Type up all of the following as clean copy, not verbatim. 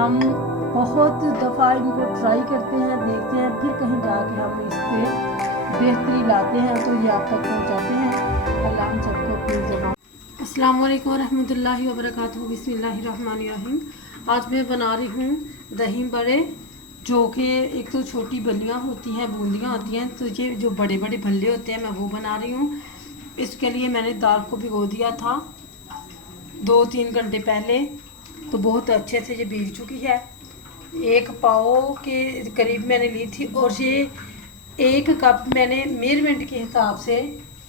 हम बहुत दफ़ा इनको ट्राई करते हैं, देखते हैं, फिर कहीं जाके हम इस पर बेहतरी लाते हैं तो ये आप तक पहुँचाते हैं। अल्लाह हम सबको अपनी ज़बान। अस्सलाम वालेकुम रहमतुल्लाहि व बरकातहू। बिस्मिल्लाहिर्रहमानिर्रहीम। आज मैं बना रही हूँ दही बड़े, जो कि एक तो छोटी बल्लियाँ होती हैं, बूंदियाँ होती हैं, तो ये जो बड़े बड़े भल्ले होते हैं मैं वो बना रही हूँ। इसके लिए मैंने दाल को भिगो दिया था 2-3 घंटे पहले, तो बहुत अच्छे से ये भीग चुकी है। 1 पाव के करीब मैंने ली थी और ये 1 कप मैंने मेजरमेंट के हिसाब से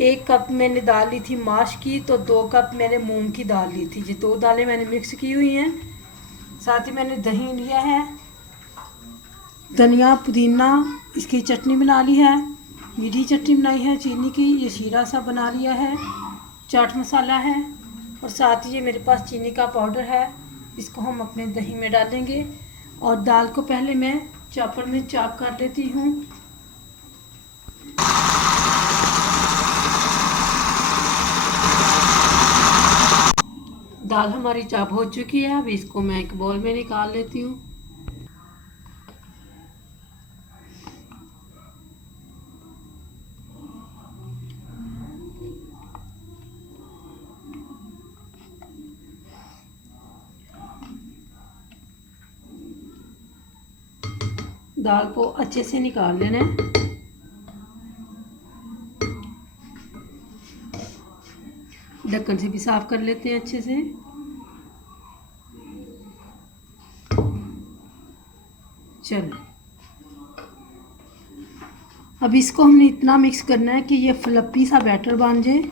1 कप मैंने दाल ली थी माश की, तो 2 कप मैंने मूंग की दाल ली थी। ये 2 दालें मैंने मिक्स की हुई हैं। साथ ही मैंने दही लिया है, धनिया पुदीना, इसकी चटनी बना ली है, मीठी चटनी बनाई है चीनी की, ये शीरा सा बना लिया है, चाट मसाला है और साथ ही ये मेरे पास चीनी का पाउडर है। इसको हम अपने दही में डालेंगे और दाल को पहले मैं चॉपर में चॉप कर लेती हूँ। दाल हमारी चॉप हो चुकी है, अब इसको मैं एक बाउल में निकाल लेती हूँ। दाल को अच्छे से निकाल लेना है। ढक्कन से भी साफ कर लेते हैं अच्छे से। चलो, अब इसको हमने इतना मिक्स करना है कि ये फ्लफी सा बैटर बन जाए।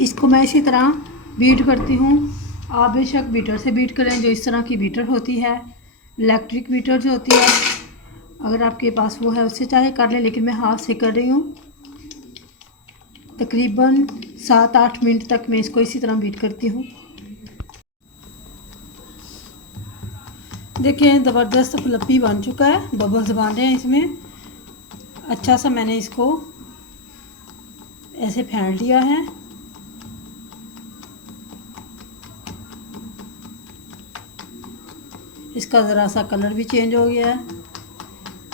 इसको मैं इसी तरह बीट करती हूँ। आप बेशक बीटर से बीट करें, जो इस तरह की बीटर होती है, इलेक्ट्रिक बीटर जो होती है, अगर आपके पास वो है उससे चाहे कर लें, लेकिन मैं हाथ से कर रही हूँ। तकरीबन 7-8 मिनट तक मैं इसको इसी तरह बीट करती हूँ। देखिए ज़बरदस्त फ्लफी बन चुका है, बबल्स बन रहे हैं इसमें। अच्छा सा मैंने इसको ऐसे फेंट लिया है। इसका ज़रा सा कलर भी चेंज हो गया है।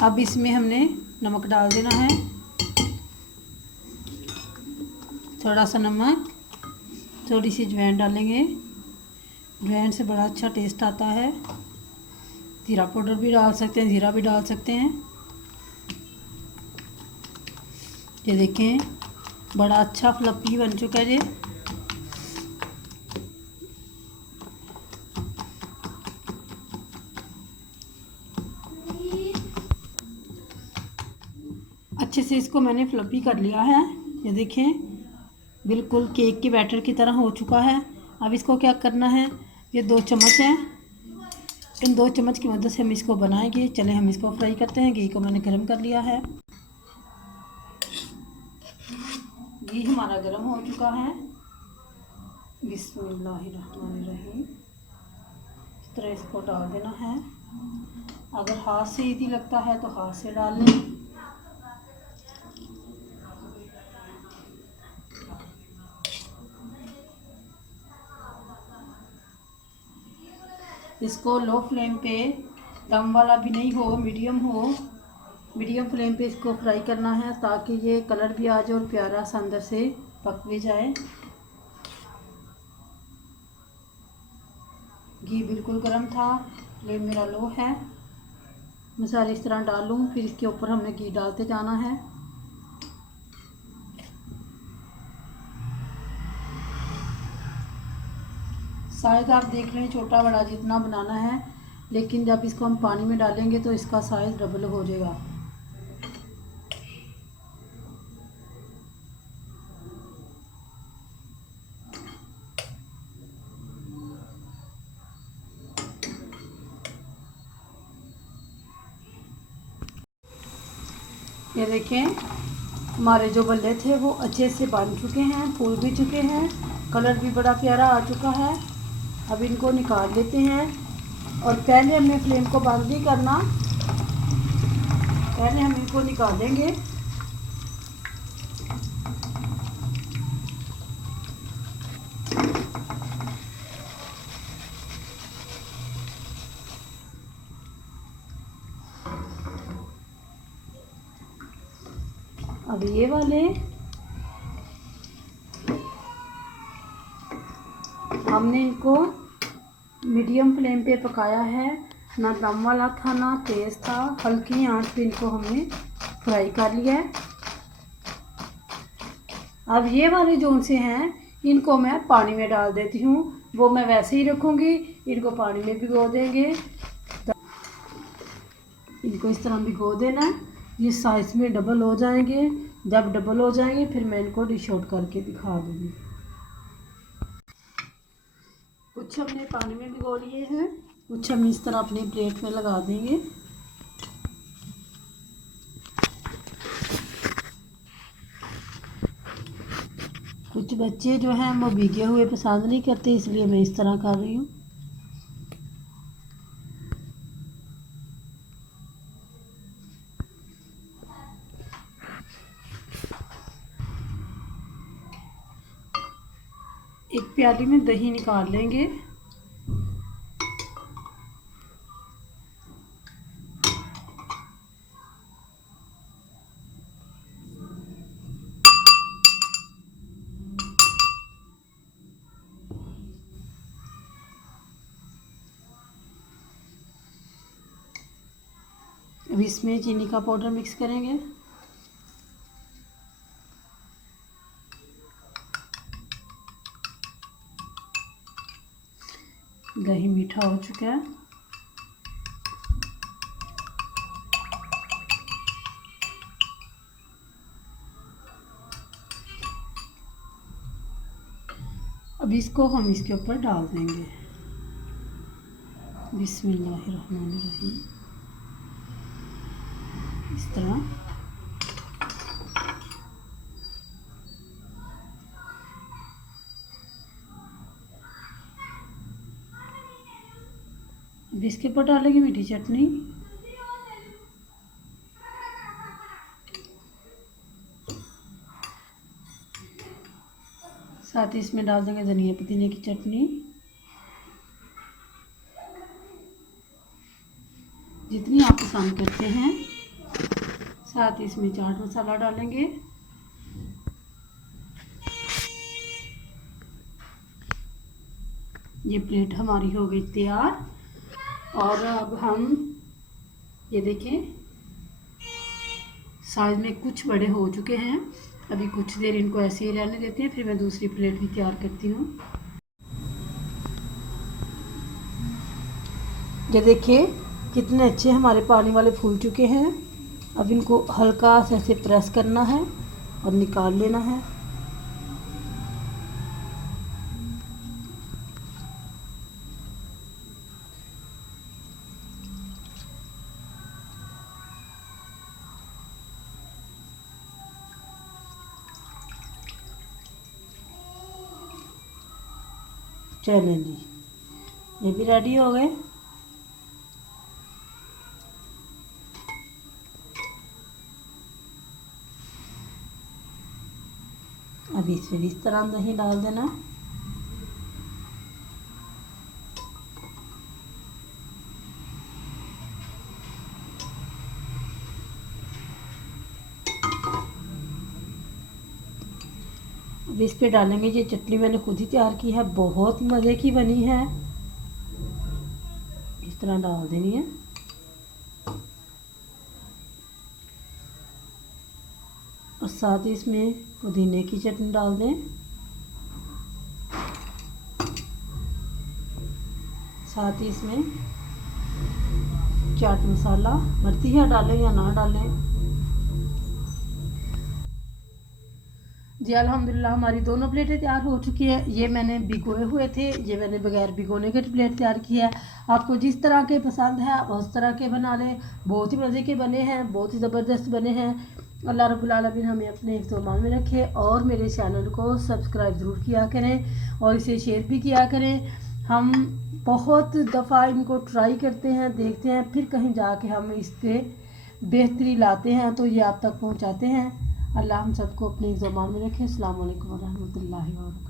अब इसमें हमने नमक डाल देना है, थोड़ा सा नमक, थोड़ी सी अजवाइन डालेंगे। अजवाइन से बड़ा अच्छा टेस्ट आता है। जीरा पाउडर भी डाल सकते हैं, ज़ीरा भी डाल सकते हैं। ये देखें बड़ा अच्छा फ्लफी बन चुका है ये। अच्छे से इसको मैंने फ्लफी कर लिया है। ये देखें बिल्कुल केक के बैटर की तरह हो चुका है। अब इसको क्या करना है, ये 2 चम्मच हैं, इन 2 चम्मच की मदद से हम इसको बनाएंगे। चलें हम इसको फ्राई करते हैं। घी को मैंने गर्म कर लिया है। घी हमारा गर्म हो चुका है। बिस्मिल्लाहिर्रहमानिर्रहीम। इस तरह इसको डाल देना है। अगर हाथ से ईजी लगता है तो हाथ से डाल लें। इसको लो फ्लेम पे, दम वाला भी नहीं हो, मीडियम हो, मीडियम फ्लेम पे इसको फ्राई करना है, ताकि ये कलर भी आ जाए और प्यारा सा अंदर से पक भी जाए। घी बिल्कुल गर्म था, फ्लेम मेरा लो है। मसाले इस तरह डालूँ, फिर इसके ऊपर हमने घी डालते जाना है। साइज़ आप देख लें, छोटा बड़ा जितना बनाना है, लेकिन जब इसको हम पानी में डालेंगे तो इसका साइज़ डबल हो जाएगा। ये देखें हमारे जो बल्ले थे वो अच्छे से बन चुके हैं, फूल भी चुके हैं, कलर भी बड़ा प्यारा आ चुका है। अब इनको निकाल लेते हैं और पहले हमने फ्लेम को बंद नहीं करना, पहले हम इनको निकालेंगे। अब ये वाले हमने इनको मीडियम फ्लेम पे पकाया है, ना दम वाला था ना तेज़ था, हल्की आंच पे इनको हमने फ्राई कर लिया है। अब ये वाले जो से हैं इनको मैं पानी में डाल देती हूँ, वो मैं वैसे ही रखूँगी, इनको पानी में भिगो देंगे। इनको इस तरह भिगो देना है, ये साइज़ में डबल हो जाएंगे। जब डबल हो जाएंगे फिर मैं इनको डिश आउट करके दिखा दूँगी। कुछ हमने पानी में भिगो लिए हैं, कुछ हम इस तरह अपनी प्लेट में लगा देंगे। कुछ बच्चे जो हैं वो भीगे हुए पसंद नहीं करते, इसलिए मैं इस तरह कर रही हूँ। एक प्याली में दही निकाल लेंगे। अब इसमें चीनी का पाउडर मिक्स करेंगे। दही मीठा हो चुका है। अब इसको हम इसके ऊपर डाल देंगे। बिस्मिल्लाहिर्रहमानिर्रहीम। इस तरह अब इसके ऊपर डालेंगे मीठी चटनी। साथ ही इसमें डाल देंगे धनिया पुदीने की चटनी। जितनी आप पसंद करते हैं। साथ ही इसमें चाट मसाला डालेंगे। ये प्लेट हमारी हो गई तैयार। और अब हम ये देखें, साइज में कुछ बड़े हो चुके हैं। अभी कुछ देर इनको ऐसे ही रहने देते हैं, फिर मैं दूसरी प्लेट भी तैयार करती हूँ। ये देखिए कितने अच्छे हमारे पानी वाले फूल चुके हैं। अब इनको हल्का से ऐसे प्रेस करना है और निकाल लेना है। चलें जी, ये भी रेडी हो गए। अभी फिर इस तरह दही डाल देना। अब इस पे डालेंगे ये चटनी, मैंने खुद ही तैयार की है, बहुत मज़े की बनी है। इस तरह डाल देनी है। और साथ ही इसमें पुदीने की चटनी डाल दें। साथ ही इसमें चाट मसाला, मर्जी है डालें या ना डालें। जी अल्हम्दुलिल्लाह हमारी दोनों प्लेटें तैयार हो चुकी है। ये मैंने भिगोए हुए थे, ये मैंने बगैर भिगोने के प्लेट तैयार की है। आपको जिस तरह के पसंद है आप उस तरह के बना लें। बहुत ही मज़े के बने हैं, बहुत ही ज़बरदस्त बने हैं। अल्लाह रब्बुल आलमीन हमें अपने हिफ्ज़-ओ-मान में रखे। और मेरे चैनल को सब्सक्राइब ज़रूर किया करें और इसे शेयर भी किया करें। हम बहुत दफ़ा इनको ट्राई करते हैं, देखते हैं, फिर कहीं जाके हम इस पर बेहतरी लाते हैं तो ये आप तक पहुंचाते हैं। अल्लाह हम सबको अपनी ज़बान में रखे। अस्सलाम वालेकुम रहमतुल्लाहि व बरकातहू।